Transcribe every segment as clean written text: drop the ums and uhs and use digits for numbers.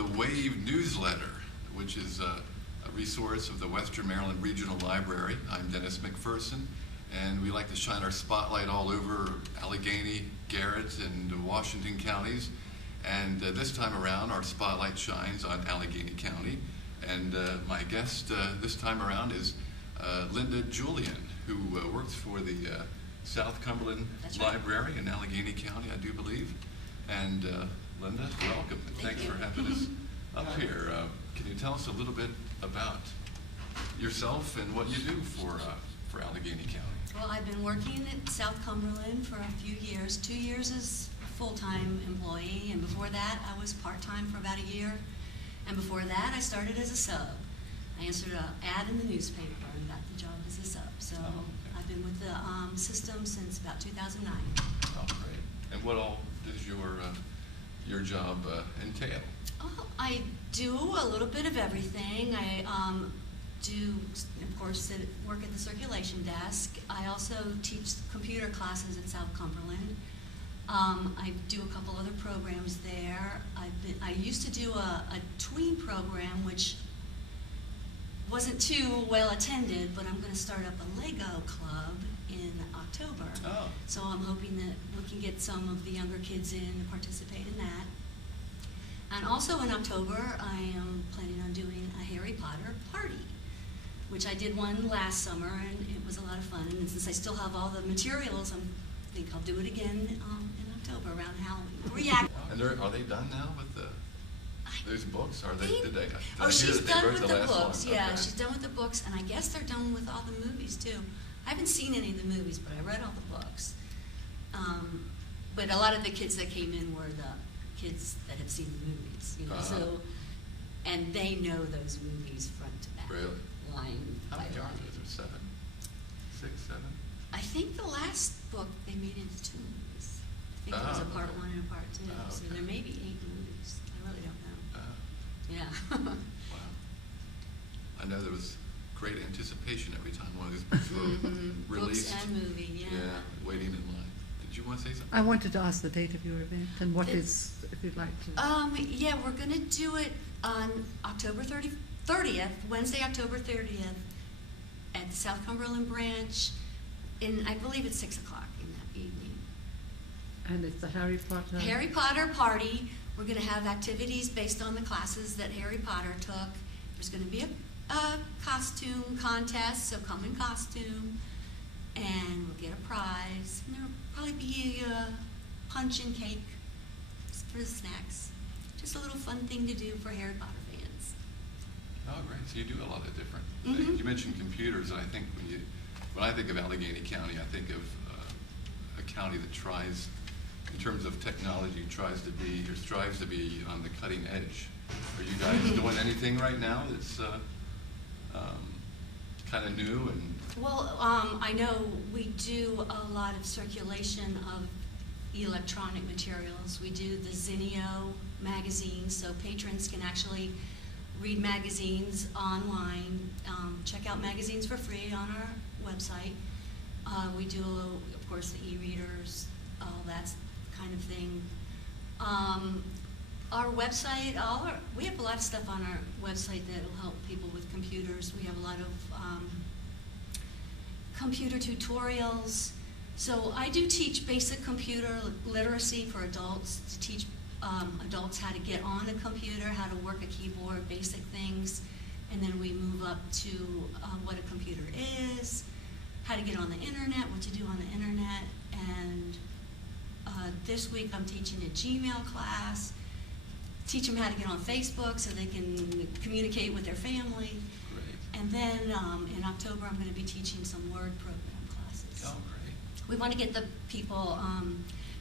the Wave newsletter, which is a resource of the Western Maryland Regional Library. I'm Dennis McPherson, and we like to shine our spotlight all over Allegany, Garrett, and Washington counties. And this time around, our spotlight shines on Allegany County. And my guest this time around is Linda Julian, who works for the South Cumberland Library in Allegany County, I do believe. And Linda, welcome. And thanks for having us up here. Can you tell us a little bit about yourself and what you do for Allegany County? Well, I've been working at South Cumberland for a few years, 2 years as a full-time employee, and before that I was part-time for about a year. And before that I started as a sub. I answered an ad in the newspaper and got the job as a sub. So I've been with the system since about 2009. Oh, great. And what all does your job entail? Oh, I do a little bit of everything. I do, of course, work at the circulation desk. I also teach computer classes at South Cumberland. I do a couple other programs there. I used to do a tween program, which wasn't too well attended, but I'm going to start up a Lego club in October. Oh. So I'm hoping that we can get some of the younger kids in to participate in that. And also in October, I am planning on doing a Harry Potter party, which I did one last summer, and it was a lot of fun. And since I still have all the materials, I think I'll do it again in October around Halloween. And are they done now with those books? Are they? She's done with the books. One? Yeah, Okay. she's done with the books, and I guess they're done with all the movies too. I haven't seen any of the movies, but I read all the books. But a lot of the kids that came in were the kids that had seen the movies, you know. So, and they know those movies front to back. Really? Line How by many are line. there? Is there 7? 6, 7? I think the last book they made into 2 movies. I think there was a part 1 and a part 2. So there may be 8 movies. I really don't know. Yeah. Wow. I know there was great anticipation every time one of these books were released. Books and movie, yeah. Waiting in line. Did you want to say something? I wanted to ask the date of your event and what is, if you'd like to. Yeah, we're going to do it on October 30th, Wednesday, October 30th, at the South Cumberland branch. I believe it's 6 o'clock in that evening. And it's the Harry Potter. Harry Potter party. We're going to have activities based on the classes that Harry Potter took. There's going to be a costume contest, so come in costume, and we'll get a prize. And there'll probably be a punch and cake for the snacks. Just a little fun thing to do for Harry Potter fans. Oh, great. So you do a lot of different things. You mentioned computers, and I think when I think of Allegany County, I think of a county that tries, in terms of technology, strives to be on the cutting edge. Are you guys doing anything right now that's kind of new? Well, I know we do a lot of circulation of electronic materials. We do the Zinio magazine, so patrons can actually read magazines online, check out magazines for free on our website. We do, of course, the e-readers, all that kind of thing. Our website, we have a lot of stuff on our website that will help people with computers. We have a lot of computer tutorials. So I do teach basic computer literacy for adults, to teach adults how to get on a computer, how to work a keyboard, basic things. And then we move up to what a computer is, how to get on the internet, what to do on the internet. And this week I'm teaching a Gmail class, teach them how to get on Facebook so they can communicate with their family. Great. And then in October I'm going to be teaching some Word program classes. Oh, great. We want to get the people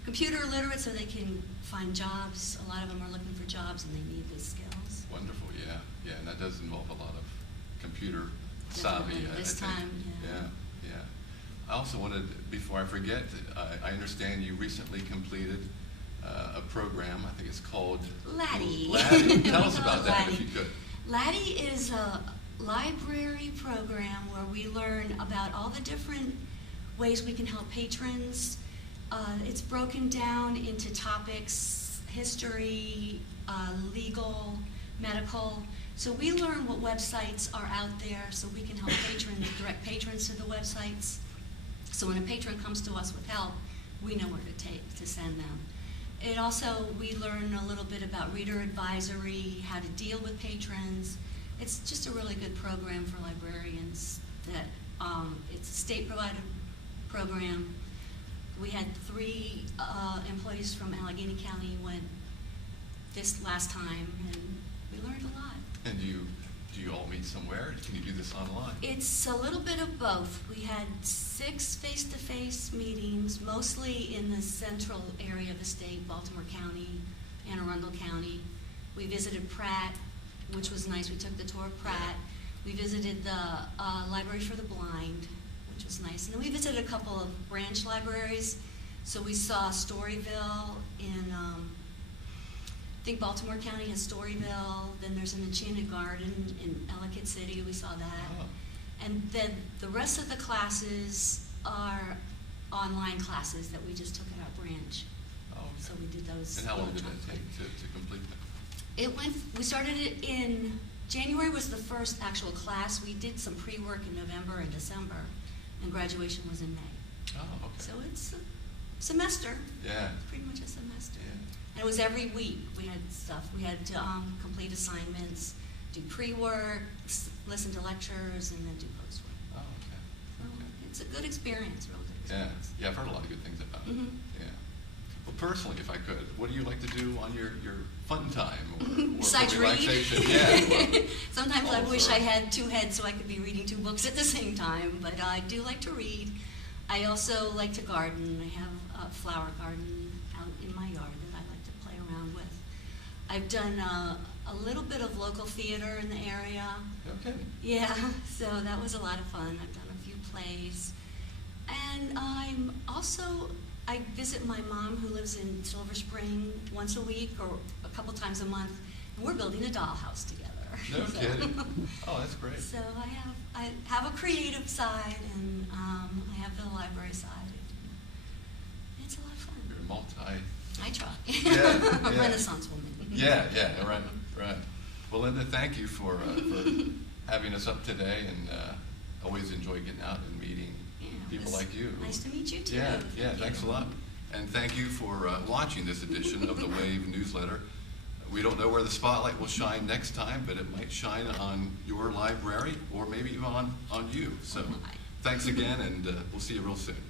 computer literate so they can find jobs. A lot of them are looking for jobs and they need these skills. Wonderful, yeah. Yeah, and that does involve a lot of computer savvy, I this think. time, yeah. I also wanted, before I forget, I understand you recently completed a program, I think it's called Laddie. Laddie. Tell us about that, if you could. Laddie is a library program where we learn about all the different ways we can help patrons. It's broken down into topics history, legal, medical. So we learn what websites are out there so we can help patrons, direct patrons to the websites. So when a patron comes to us with help, we know where to send them. It also, we learn a little bit about reader advisory, how to deal with patrons. It's just a really good program for librarians. That it's a state-provided program. We had 3 employees from Allegany County went this last time, and we learned a lot. And do you all meet somewhere? Can you do this online? It's a little bit of both. We had 6 face-to-face meetings, mostly in the central area of the state, Baltimore County, Anne Arundel County. We visited Pratt, which was nice. We took the tour of Pratt. We visited the Library for the Blind, which was nice. And then we visited a couple of branch libraries. So we saw Storyville in, I think Baltimore County has Storyville. Then there's an Enchanted Garden in Ellicott City. We saw that. Oh. And then the rest of the classes are online classes that we just took at our branch. Oh, okay. So we did those. And how long did that take to complete that? We started it in, January was the first actual class. We did some pre-work in November and December, and graduation was in May. Oh, okay. So it's a semester. Yeah. It's pretty much a semester. Yeah. And it was every week. We had stuff. We had to complete assignments, do pre-work, listen to lectures, and then do post-work. Oh, okay. So Okay. it's a good experience, real good Yeah. experience. Yeah, I've heard a lot of good things about it. Mhm. Yeah. Well, personally, if I could, what do you like to do on your fun time or Besides for read? relaxation? Yeah. Well, Sometimes I oh, wish sorry. I had 2 heads so I could be reading 2 books at the same time, but I do like to read. I also like to garden. I have a flower garden out in my yard that I like to play around with. I've done a little bit of local theater in the area. Okay. Yeah, so that was a lot of fun. I've done a few plays. And I visit my mom who lives in Silver Spring once a week or a couple times a month, and we're building a dollhouse together. No kidding. Oh, that's great. So I have a creative side, and I have the library side. It's a lot of fun. You're multi. I try. Yeah, I'm a yeah. Renaissance woman. Yeah, right, right. Well, Linda, thank you for having us up today, and always enjoy getting out and meeting Yeah, it people was like you. Nice to meet you too. Yeah, Thank you. thanks a lot. And thank you for watching this edition of the Wave newsletter. We don't know where the spotlight will shine next time, but it might shine on your library or maybe even on you. So Oh my. thanks again, and we'll see you real soon.